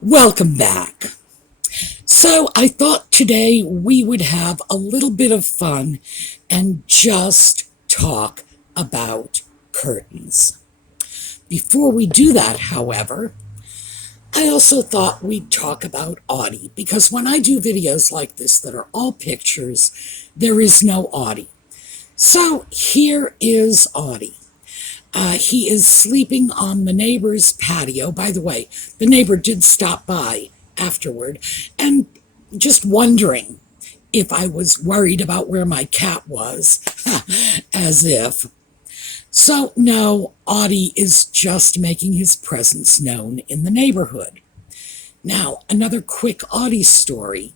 Welcome back. So I thought today we would have a little bit of fun and just talk about curtains. Before we do that, however, I also thought we'd talk about Audie, because when I do videos like this that are all pictures, there is no Audie. So here is Audie. He is sleeping on the neighbor's patio. By the way, the neighbor did stop by afterward and just wondering if I was worried about where my cat was, as if. So, no, Audie is just making his presence known in the neighborhood. Now, another quick Audie story.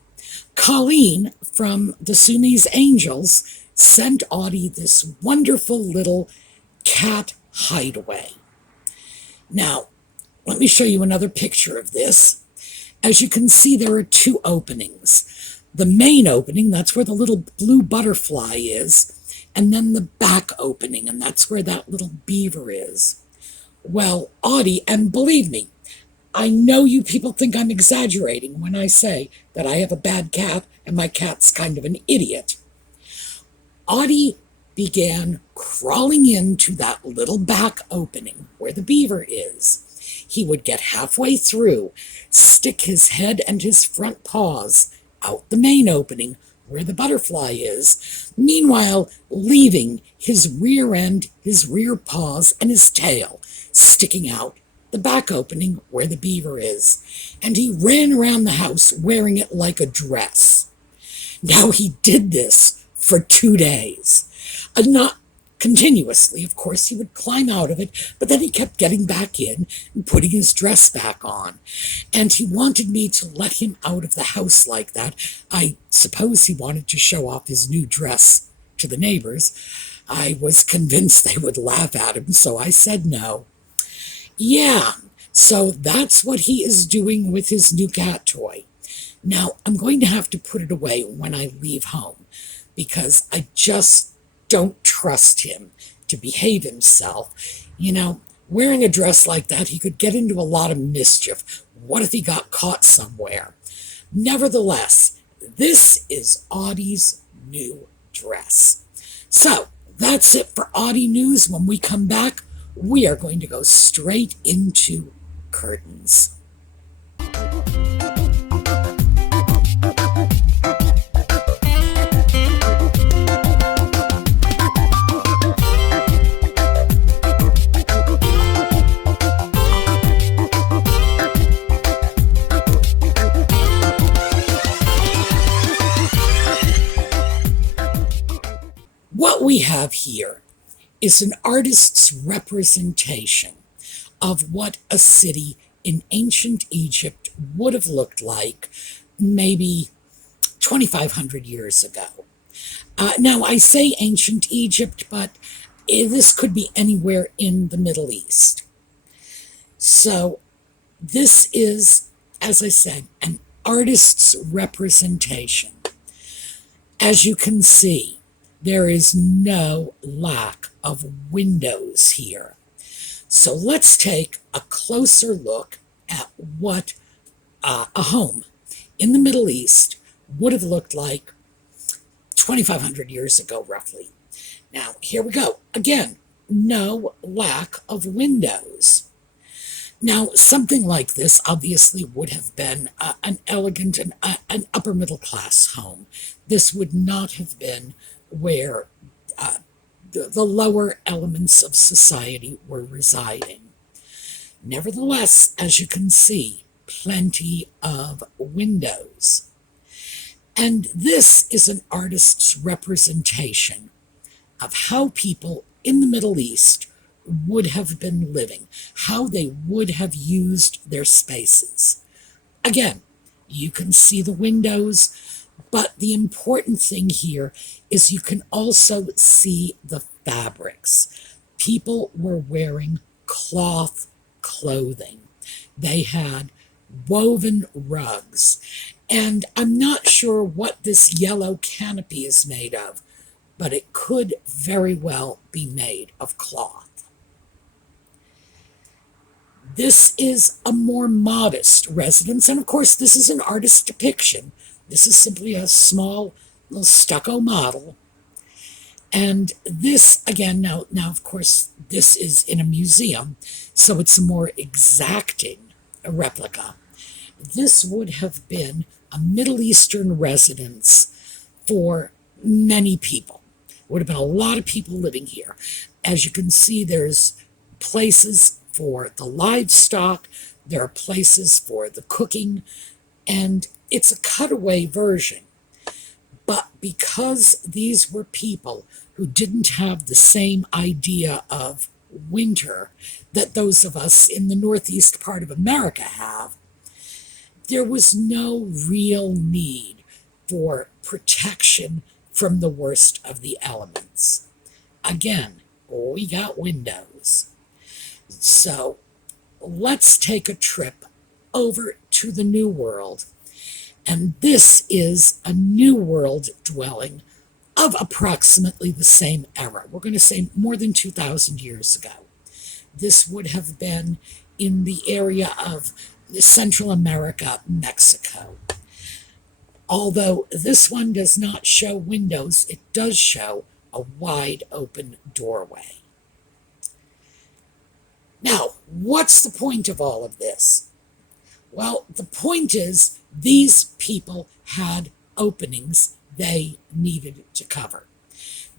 Colleen from the Sumi's Angels sent Audie this wonderful little cat hideaway. Now, let me show you another picture of this. As you can see, there are two openings. The main opening, that's where the little blue butterfly is, and then the back opening, and that's where that little beaver is. Well, Audie, and believe me, I know you people think I'm exaggerating when I say that I have a bad cat and my cat's kind of an idiot. Audie began crawling into that little back opening where the beaver is. He would get halfway through, stick his head and his front paws out the main opening where the butterfly is, meanwhile leaving his rear end, his rear paws, and his tail sticking out the back opening where the beaver is. And he ran around the house wearing it like a dress. Now he did this for 2 days. Not continuously, of course. He would climb out of it, but then he kept getting back in and putting his dress back on. And he wanted me to let him out of the house like that. I suppose he wanted to show off his new dress to the neighbors. I was convinced they would laugh at him, so I said no. Yeah, so that's what he is doing with his new cat toy. Now, I'm going to have to put it away when I leave home, because I just don't trust him to behave himself. You know, wearing a dress like that, he could get into a lot of mischief. What if he got caught somewhere? Nevertheless, this is Audie's new dress. So, that's it for Audie News. When we come back, we are going to go straight into curtains. What we have here is an artist's representation of what a city in ancient Egypt would have looked like maybe 2,500 years ago. Now, I say ancient Egypt, but this could be anywhere in the Middle East. So this is, as I said, an artist's representation. As you can see, there is no lack of windows here. So let's take a closer look at what a home in the Middle East would have looked like 2,500 years ago, roughly. Now, here we go. Again, no lack of windows. Now, something like this obviously would have been an elegant and an upper middle class home. This would not have been where the lower elements of society were residing. Nevertheless, as you can see, plenty of windows. And this is an artist's representation of how people in the Middle East would have been living, how they would have used their spaces. Again, you can see the windows, but the important thing here is you can also see the fabrics. People were wearing cloth clothing. They had woven rugs. And I'm not sure what this yellow canopy is made of, but it could very well be made of cloth. This is a more modest residence, and of course this is an artist's depiction. This is simply a small little stucco model. And this, again, now of course, this is in a museum, so it's a more exacting replica. This would have been a Middle Eastern residence for many people. Would have been a lot of people living here. As you can see, there's places for the livestock, there are places for the cooking, and it's a cutaway version. But because these were people who didn't have the same idea of winter that those of us in the northeast part of America have, there was no real need for protection from the worst of the elements. Again, we got windows. So let's take a trip over to the New World. And this is a New World dwelling of approximately the same era. We're going to say more than 2,000 years ago. This would have been in the area of Central America, Mexico. Although this one does not show windows, it does show a wide open doorway. Now, what's the point of all of this? Well, the point is these people had openings they needed to cover.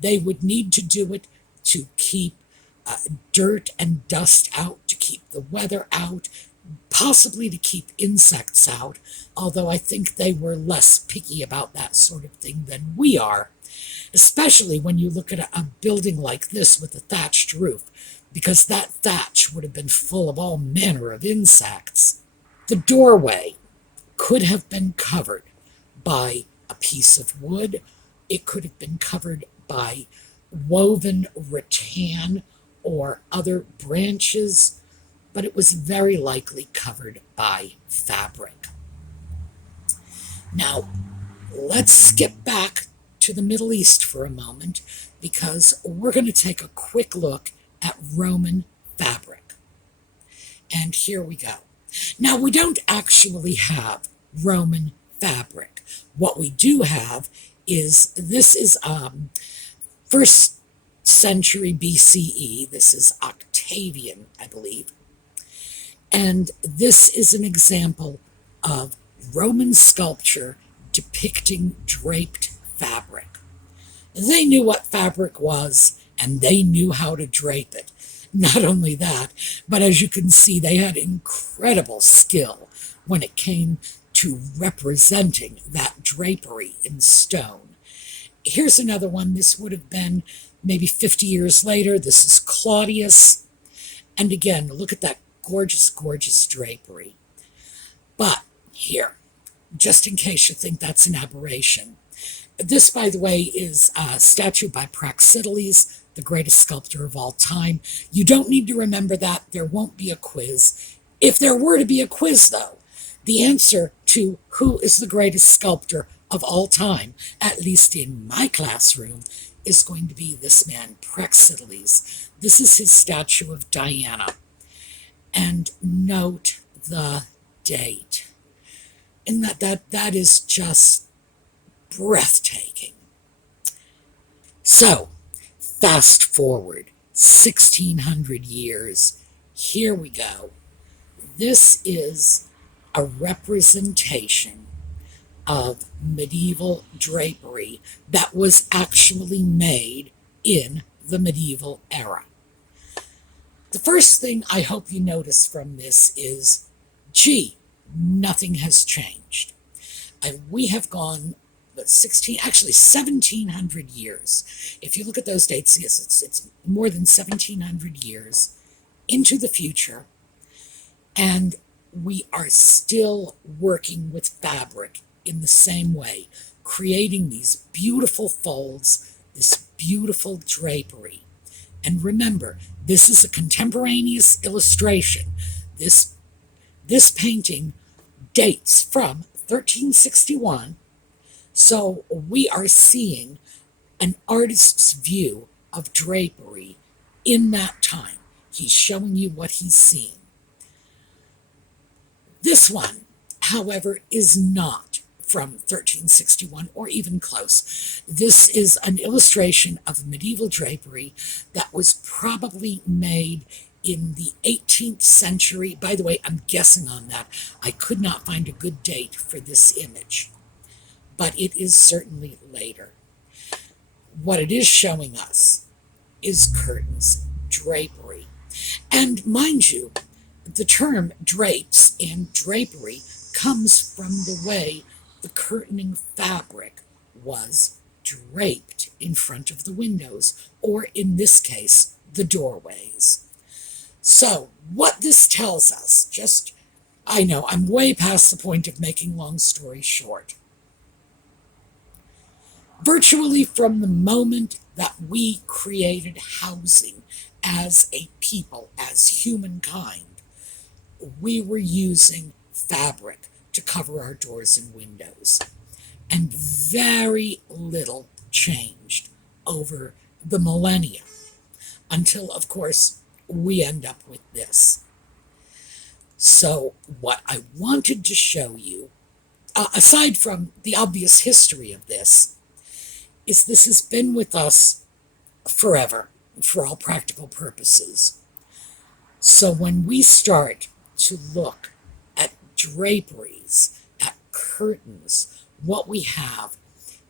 They would need to do it to keep dirt and dust out, to keep the weather out, possibly to keep insects out, although I think they were less picky about that sort of thing than we are, especially when you look at a building like this with a thatched roof, because that thatch would have been full of all manner of insects. The doorway could have been covered by a piece of wood. It could have been covered by woven rattan or other branches, but it was very likely covered by fabric. Now, let's skip back to the Middle East for a moment, because we're going to take a quick look at Roman fabric. And here we go. Now, we don't actually have Roman fabric. What we do have is, this is 1st century BCE. This is Octavian, I believe. And this is an example of Roman sculpture depicting draped fabric. They knew what fabric was, and they knew how to drape it. Not only that, but as you can see, they had incredible skill when it came to representing that drapery in stone. Here's another one. This would have been maybe 50 years later. This is Claudius. And again, look at that gorgeous, gorgeous drapery. But here, just in case you think that's an aberration, this, by the way, is a statue by Praxiteles, the greatest sculptor of all time. You don't need to remember that. There won't be a quiz. If there were to be a quiz, though, the answer to who is the greatest sculptor of all time, at least in my classroom, is going to be this man, Praxiteles. This is his statue of Diana. And note the date. And that is just breathtaking. So, fast forward 1,600 years. Here we go. This is a representation of medieval drapery that was actually made in the medieval era. The first thing I hope you notice from this is, gee, nothing has changed. And we have gone 1,700 years. If you look at those dates, yes, it's more than 1,700 years into the future, and we are still working with fabric in the same way, creating these beautiful folds, this beautiful drapery. And remember, this is a contemporaneous illustration. This painting dates from 1361, so we are seeing an artist's view of drapery in that time. He's showing you what he's seeing. This one, however, is not from 1361 or even close. This is an illustration of medieval drapery that was probably made in the 18th century. By the way, I'm guessing on that. I could not find a good date for this image, but it is certainly later. What it is showing us is curtains, drapery. And mind you, the term drapes and drapery comes from the way the curtaining fabric was draped in front of the windows, or in this case, the doorways. So what this tells us, I know I'm way past the point of making long story short. Virtually from the moment that we created housing as a people, as humankind, we were using fabric to cover our doors and windows. And very little changed over the millennia until, of course, we end up with this. So what I wanted to show you, aside from the obvious history of this has been with us forever, for all practical purposes. So when we start to look at draperies, at curtains, what we have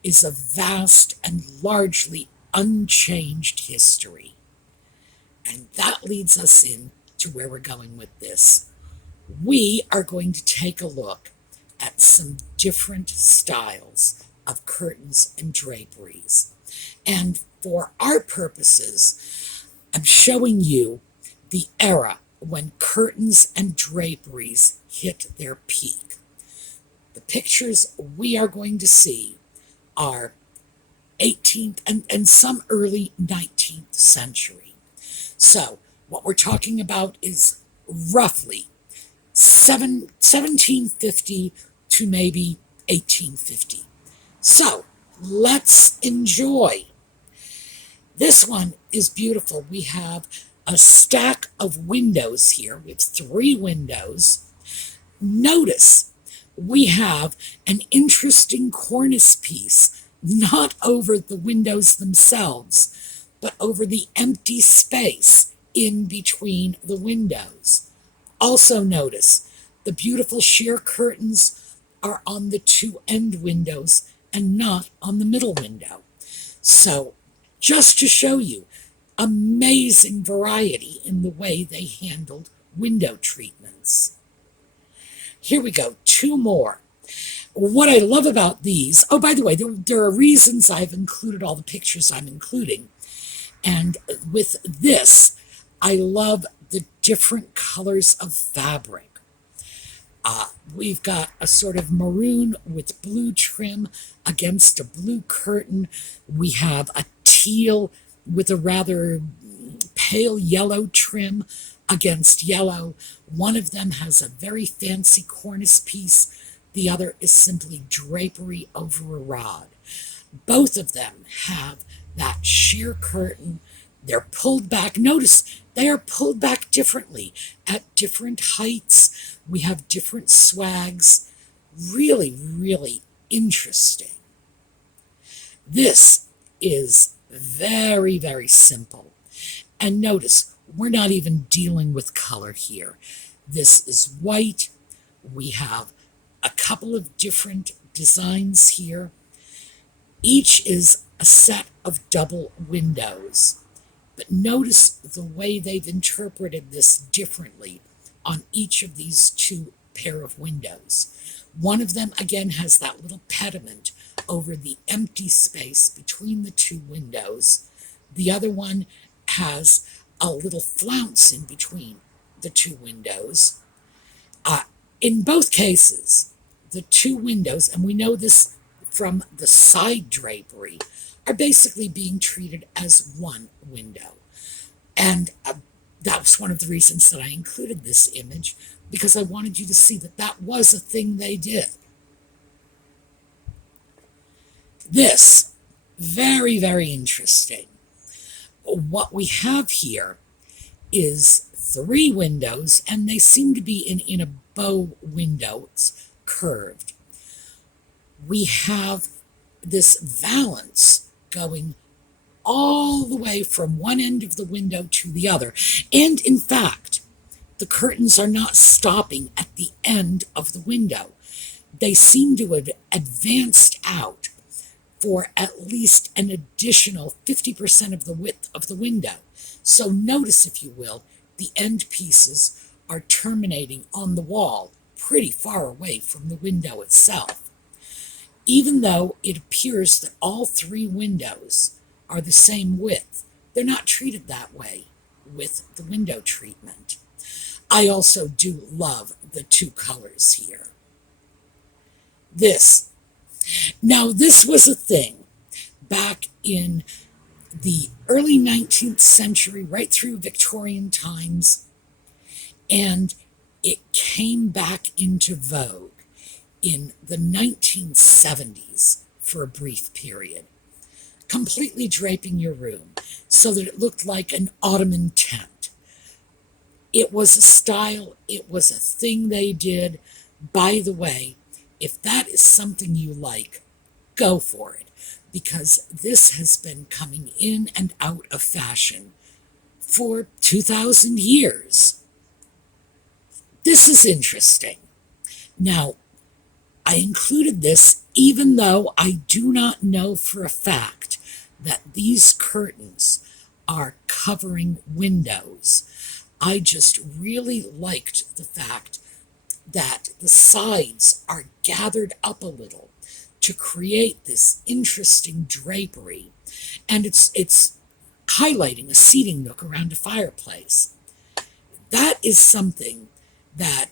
is a vast and largely unchanged history. And that leads us in to where we're going with this. We are going to take a look at some different styles of curtains and draperies. And for our purposes, I'm showing you the era when curtains and draperies hit their peak. The pictures we are going to see are 18th and some early 19th century. So what we're talking about is roughly 1750 to maybe 1850. So let's enjoy. This one is beautiful. We have a stack of windows here. We have 3 windows. Notice we have an interesting cornice piece, not over the windows themselves, but over the empty space in between the windows. Also notice the beautiful sheer curtains are on the 2 end windows and not on the middle window. So just to show you, amazing variety in the way they handled window treatments. Here we go, 2 more. What I love about these, oh, by the way, there are reasons I've included all the pictures I'm including. And with this, I love the different colors of fabric. We've got a sort of maroon with blue trim against a blue curtain. We have a teal with a rather pale yellow trim against yellow. One of them has a very fancy cornice piece. The other is simply drapery over a rod. Both of them have that sheer curtain. They're pulled back. Notice they are pulled back differently at different heights. We have different swags. Really, really interesting. This is very, very simple. And notice, we're not even dealing with color here. This is white. We have a couple of different designs here. Each is a set of double windows. But notice the way they've interpreted this differently on each of these 2 pair of windows. One of them, again, has that little pediment over the empty space between the 2 windows. The other one has a little flounce in between the 2 windows. In both cases, the 2 windows, and we know this from the side drapery, are basically being treated as one window. And that was one of the reasons that I included this image, because I wanted you to see that that was a thing they did. This, very, very interesting. What we have here is 3 windows, and they seem to be in a bow window. It's curved. We have this valance going all the way from one end of the window to the other. And in fact, the curtains are not stopping at the end of the window. They seem to have advanced out for at least an additional 50% of the width of the window. So notice, if you will, the end pieces are terminating on the wall pretty far away from the window itself. Even though it appears that all three windows are the same width, they're not treated that way with the window treatment. I also do love the two colors here. Now this was a thing back in the early 19th century, right through Victorian times, and it came back into vogue in the 1970s for a brief period, completely draping your room so that it looked like an Ottoman tent. It was a style, it was a thing they did. By the way, if that is something you like, go for it, because this has been coming in and out of fashion for 2,000 years. This is interesting. Now, I included this even though I do not know for a fact that these curtains are covering windows. I just really liked the fact that the sides are gathered up a little to create this interesting drapery, and it's highlighting a seating nook around a fireplace. That is something that,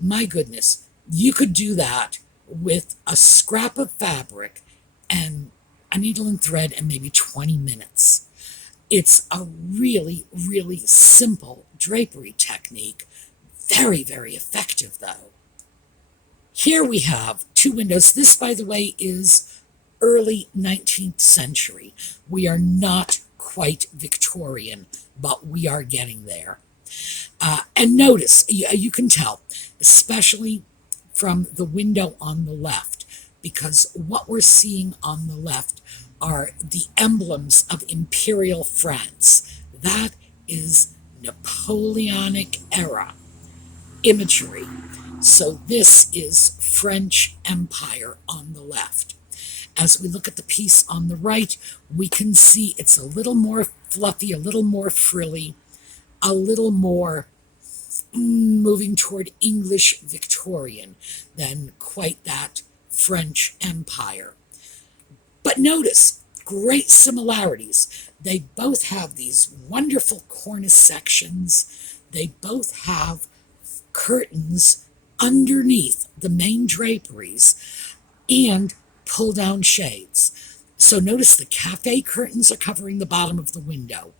my goodness, you could do that with a scrap of fabric and a needle and thread and maybe 20 minutes. It's a really, really simple drapery technique. Very, very effective, though. Here we have two windows. This, by the way, is early 19th century. We are not quite Victorian, but we are getting there. And notice, you can tell, especially from the window on the left, because what we're seeing on the left are the emblems of Imperial France. That is Napoleonic era imagery. So this is French Empire on the left. As we look at the piece on the right, we can see it's a little more fluffy, a little more frilly, a little more moving toward English Victorian than quite that French Empire. But notice, great similarities. They both have these wonderful cornice sections. They both have curtains underneath the main draperies and pull-down shades. So notice the cafe curtains are covering the bottom of the window.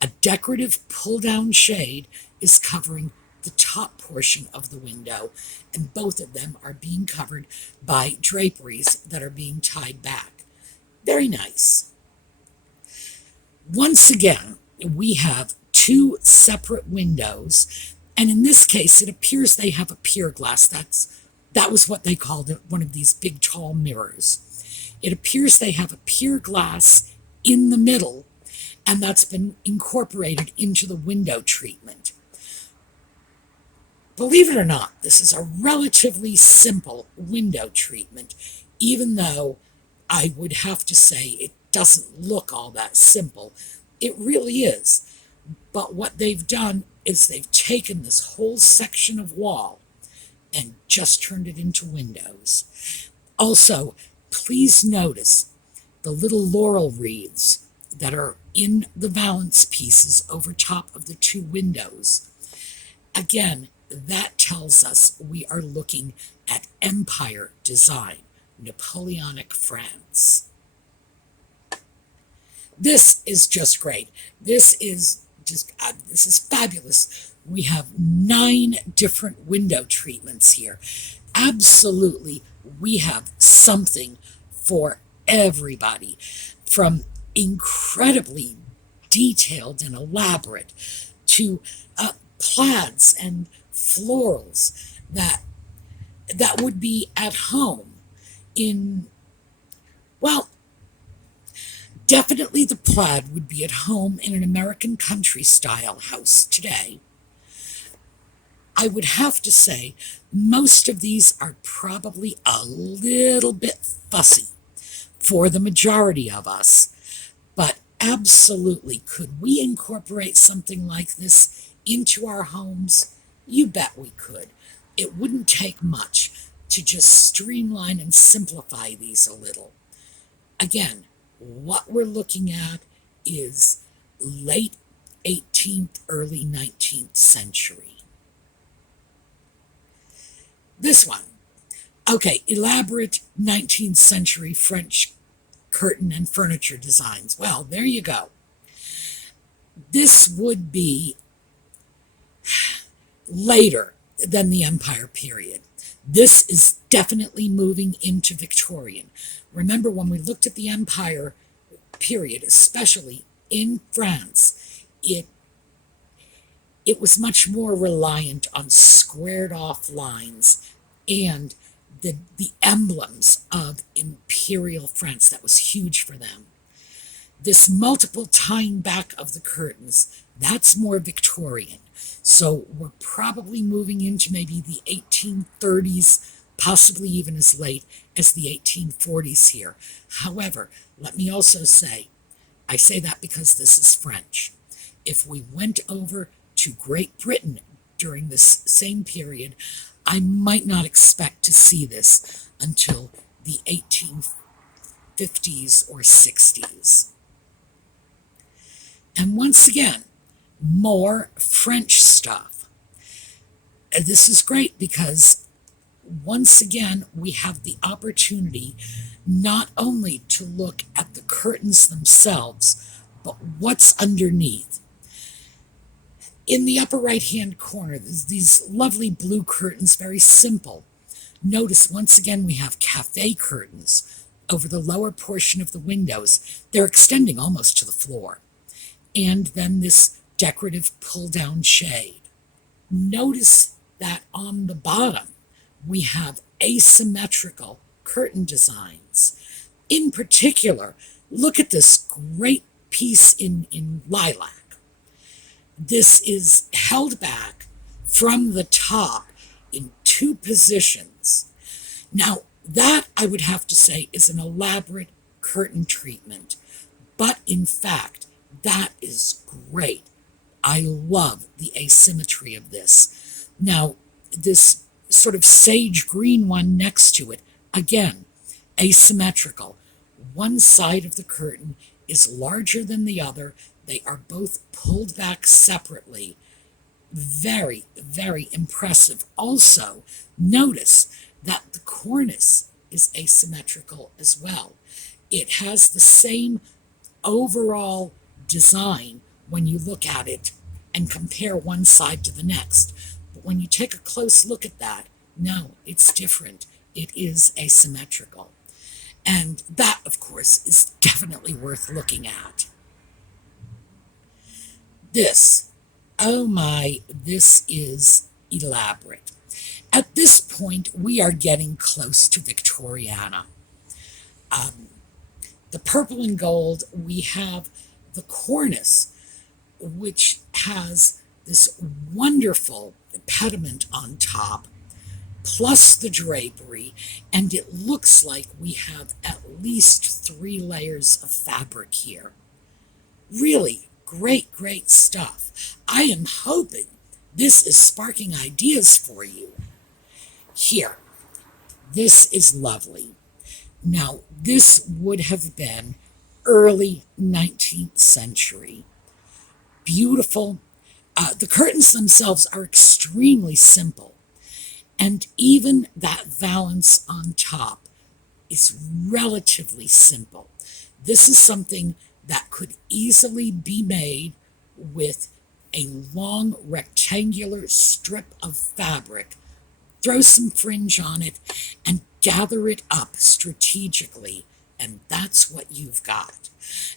A decorative pull-down shade is covering the top portion of the window, and both of them are being covered by draperies that are being tied back. Very nice. Once again, we have two separate windows, and in this case, it appears they have a pier glass. That was what they called it, one of these big, tall mirrors. It appears they have a pier glass in the middle, and that's been incorporated into the window treatment. Believe it or not, this is a relatively simple window treatment, even though I would have to say it doesn't look all that simple. It really is. But what they've done is they've taken this whole section of wall and just turned it into windows. Also, please notice the little laurel wreaths that are in the valance pieces over top of the two windows. Again, that tells us we are looking at empire design, Napoleonic France. This is just great. This is fabulous. We have 9 different window treatments here. Absolutely, we have something for everybody, from incredibly detailed and elaborate to plaids and florals that would be at home in, well, definitely the plaid would be at home in an American country style house today. I would have to say most of these are probably a little bit fussy for the majority of us, but absolutely, could we incorporate something like this into our homes? You bet we could. It wouldn't take much to just streamline and simplify these a little. Again, what we're looking at is late 18th, early 19th century. This one. Okay, elaborate 19th century French curtain and furniture designs. Well, there you go. This would be later than the Empire period. This is definitely moving into Victorian. Remember, when we looked at the Empire period, especially in France, it was much more reliant on squared off lines and the emblems of imperial France. That was huge for them. This multiple tying back of the curtains, that's more Victorian. So we're probably moving into maybe the 1830s, possibly even as late as the 1840s here. However, let me also say, I say that because this is French. If we went over to Great Britain during this same period, I might not expect to see this until the 1850s or 60s. And once again, more French stuff. This is great because once again, we have the opportunity not only to look at the curtains themselves, but what's underneath. In the upper right-hand corner, there's these lovely blue curtains, very simple. Notice, once again, we have cafe curtains over the lower portion of the windows. They're extending almost to the floor. And then this decorative pull-down shade. Notice that on the bottom, we have asymmetrical curtain designs. In particular, look at this great piece in lilac. This is held back from the top in two positions. Now, that, I would have to say, is an elaborate curtain treatment. But in fact, that is great. I love the asymmetry of this. Now, this sort of sage green one next to it, again, asymmetrical. One side of the curtain is larger than the other. They are both pulled back separately. Very, very impressive. Also, notice that the cornice is asymmetrical as well. It has the same overall design when you look at it and compare one side to the next. But when you take a close look at that, no, it's different. It is asymmetrical. And that, of course, is definitely worth looking at. This, oh my, this is elaborate. At this point, we are getting close to Victoriana. The purple and gold, we have the cornice, which has this wonderful pediment on top, plus the drapery, and it looks like we have at least 3 layers of fabric here. Really great, great stuff. I am hoping this is sparking ideas for you. Here, this is lovely. Now, this would have been early 19th century. Beautiful. The curtains themselves are extremely simple. And even that valance on top is relatively simple. This is something that could easily be made with a long rectangular strip of fabric. Throw some fringe on it and gather it up strategically, and that's what you've got.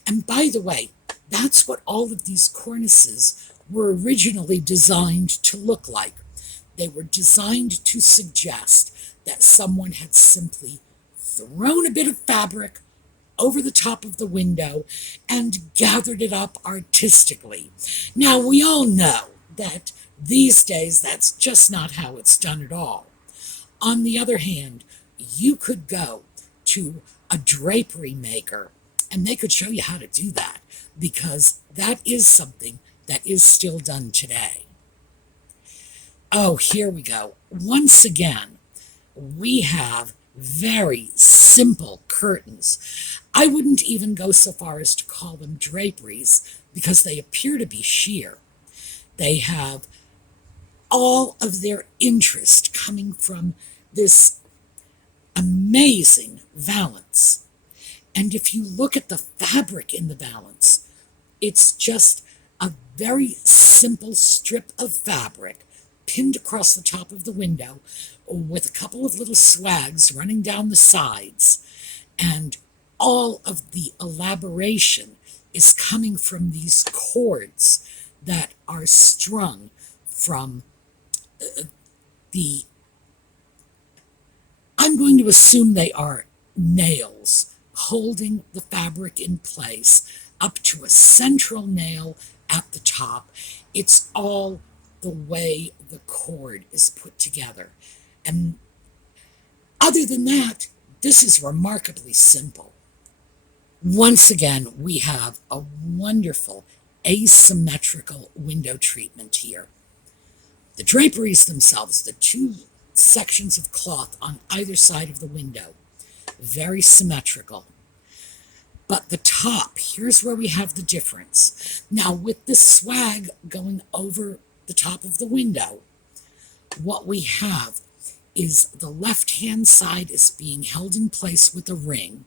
And by the way, that's what all of these cornices were originally designed to look like. They were designed to suggest that someone had simply thrown a bit of fabric over the top of the window and gathered it up artistically. Now, we all know that these days that's just not how it's done at all. On the other hand, you could go to a drapery maker and they could show you how to do that, because that is something that is still done today. Oh, here we go. Once again, we have very simple curtains. I wouldn't even go so far as to call them draperies because they appear to be sheer. They have all of their interest coming from this amazing valance. And if you look at the fabric in the valance, it's just a very simple strip of fabric pinned across the top of the window with a couple of little swags running down the sides. And all of the elaboration is coming from these cords that are strung from I'm going to assume they are nails holding the fabric in place up to a central nail at the top. It's all the way the cord is put together. And other than that, this is remarkably simple. Once again, we have a wonderful asymmetrical window treatment here. The draperies themselves, the two sections of cloth on either side of the window, very symmetrical. But the top, here's where we have the difference. Now, with the swag going over the top of the window, what we have is the left-hand side is being held in place with a ring.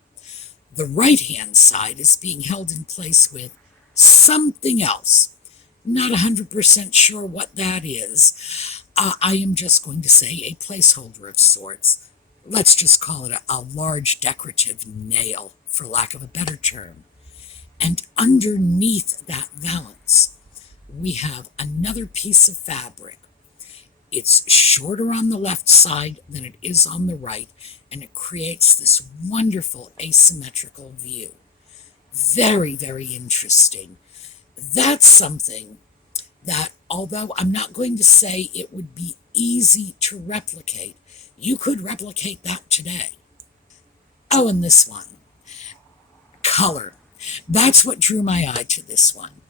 The right-hand side is being held in place with something else. Not 100% sure what that is. I am just going to say a placeholder of sorts. Let's just call it a large decorative nail, for lack of a better term. And underneath that valance, we have another piece of fabric. It's shorter on the left side than it is on the right, and it creates this wonderful asymmetrical view. Very, very interesting. That's something that, although I'm not going to say it would be easy to replicate, you could replicate that today. Oh, and this one. Color. That's what drew my eye to this one.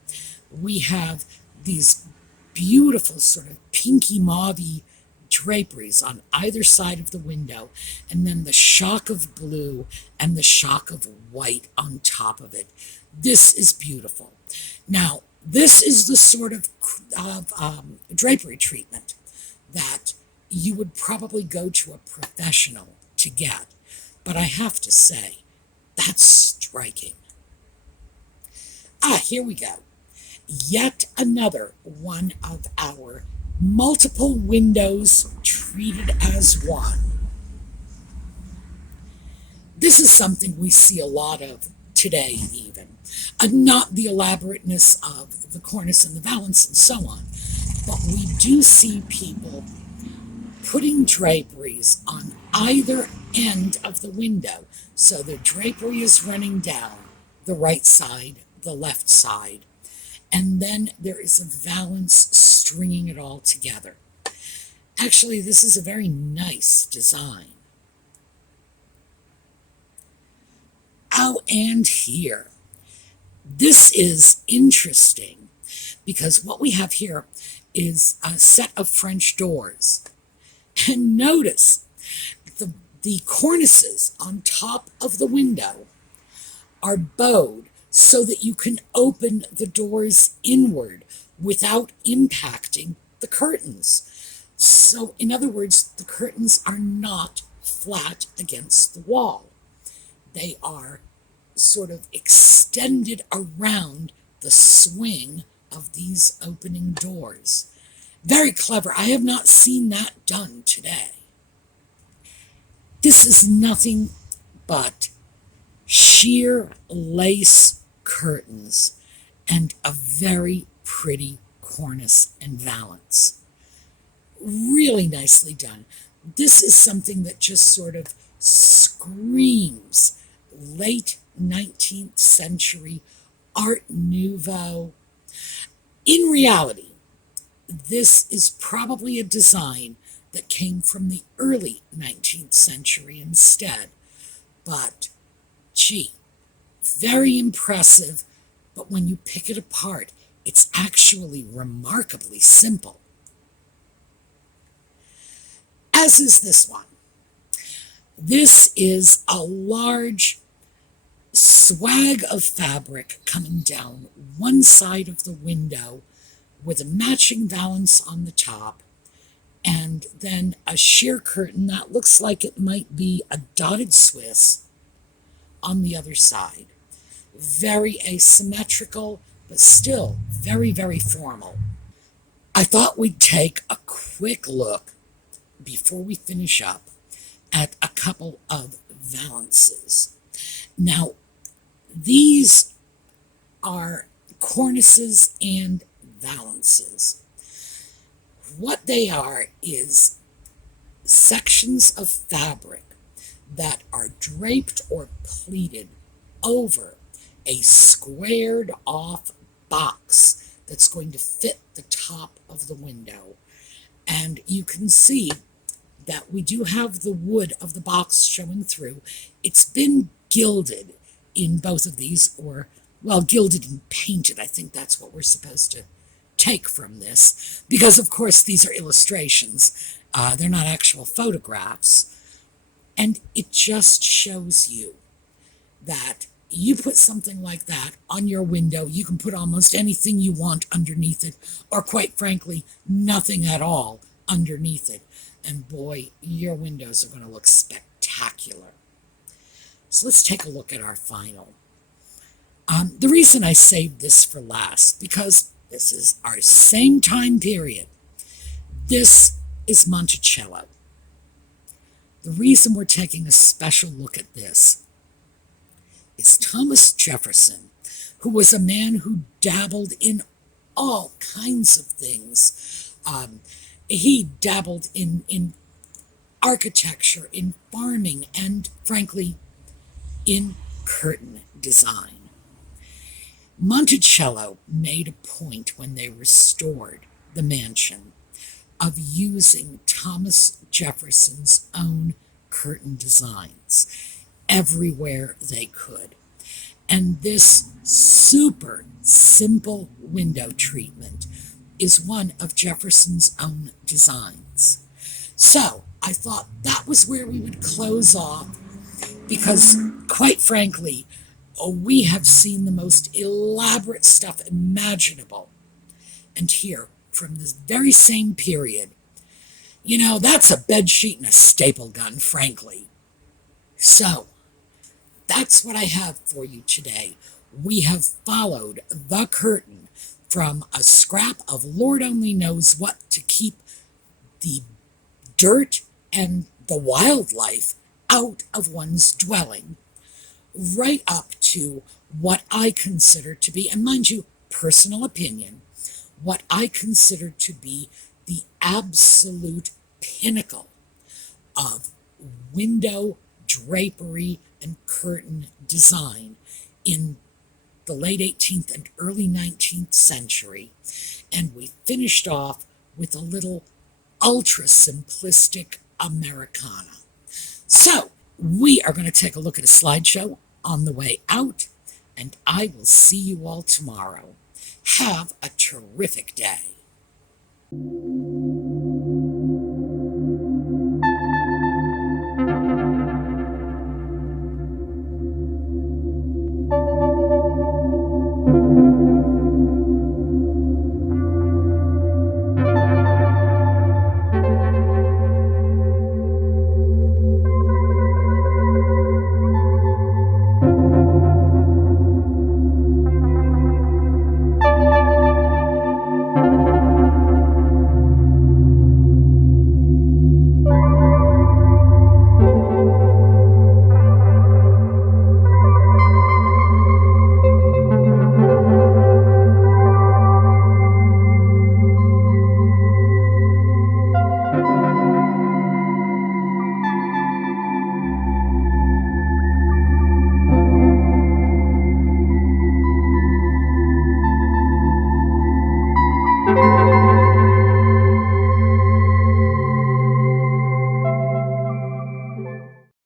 We have these beautiful sort of pinky mauvey draperies on either side of the window, and then the shock of blue and the shock of white on top of it. This is beautiful. Now, this is the sort of drapery treatment that you would probably go to a professional to get. But I have to say, that's striking. Here we go. Yet another one of our multiple windows treated as one. This is something we see a lot of today even. Not the elaborateness of the cornice and the valance and so on, but we do see people putting draperies on either end of the window. So the drapery is running down the right side, the left side, and then there is a valance stringing it all together. Actually, this is a very nice design. Oh, and here. This is interesting because what we have here is a set of French doors. And notice the cornices on top of the window are bowed so that you can open the doors inward without impacting the curtains. So, in other words, the curtains are not flat against the wall. They are sort of extended around the swing of these opening doors. Very clever. I have not seen that done today. This is nothing but sheer lace curtains and a very pretty cornice and valance. really nicely done. This is something that just sort of screams late 19th century Art Nouveau. In reality, this is probably a design that came from the early 19th century instead. But, gee, very impressive, but when you pick it apart, it's actually remarkably simple. As is this one. This is a large swag of fabric coming down one side of the window with a matching valance on the top, and then a sheer curtain that looks like it might be a dotted Swiss on the other side. Very asymmetrical, but still very, very formal. I thought we'd take a quick look before we finish up at a couple of valances. Now, these are cornices and valances. What they are is sections of fabric that are draped or pleated over a squared off box that's going to fit the top of the window. And you can see that we do have the wood of the box showing through. It's been gilded in both of these, or, well, gilded and painted. I think that's what we're supposed to take from this, because of course these are illustrations. They're not actual photographs. And it just shows you that you put something like that on your window, you can put almost anything you want underneath it, or quite frankly, nothing at all underneath it. And boy, your windows are going to look spectacular. So let's take a look at our final. The reason I saved this for last, because this is our same time period. This is Monticello. The reason we're taking a special look at this is Thomas Jefferson, who was a man who dabbled in all kinds of things. He dabbled in architecture, in farming, and frankly, in curtain design. Monticello made a point when they restored the mansion of using Thomas Jefferson's own curtain designs everywhere they could. And this super simple window treatment is one of Jefferson's own designs. So I thought that was where we would close off, because quite frankly, we have seen the most elaborate stuff imaginable. And here, from this very same period, you know, that's a bedsheet and a staple gun, frankly. So, that's what I have for you today. We have followed the curtain from a scrap of Lord only knows what to keep the dirt and the wildlife out of one's dwelling, right up to what I consider to be, and mind you, personal opinion, what I consider to be the absolute pinnacle of window drapery and curtain design in the late 18th and early 19th century. And we finished off with a little ultra simplistic Americana. So we are going to take a look at a slideshow on the way out, and I will see you all tomorrow. Have a terrific day.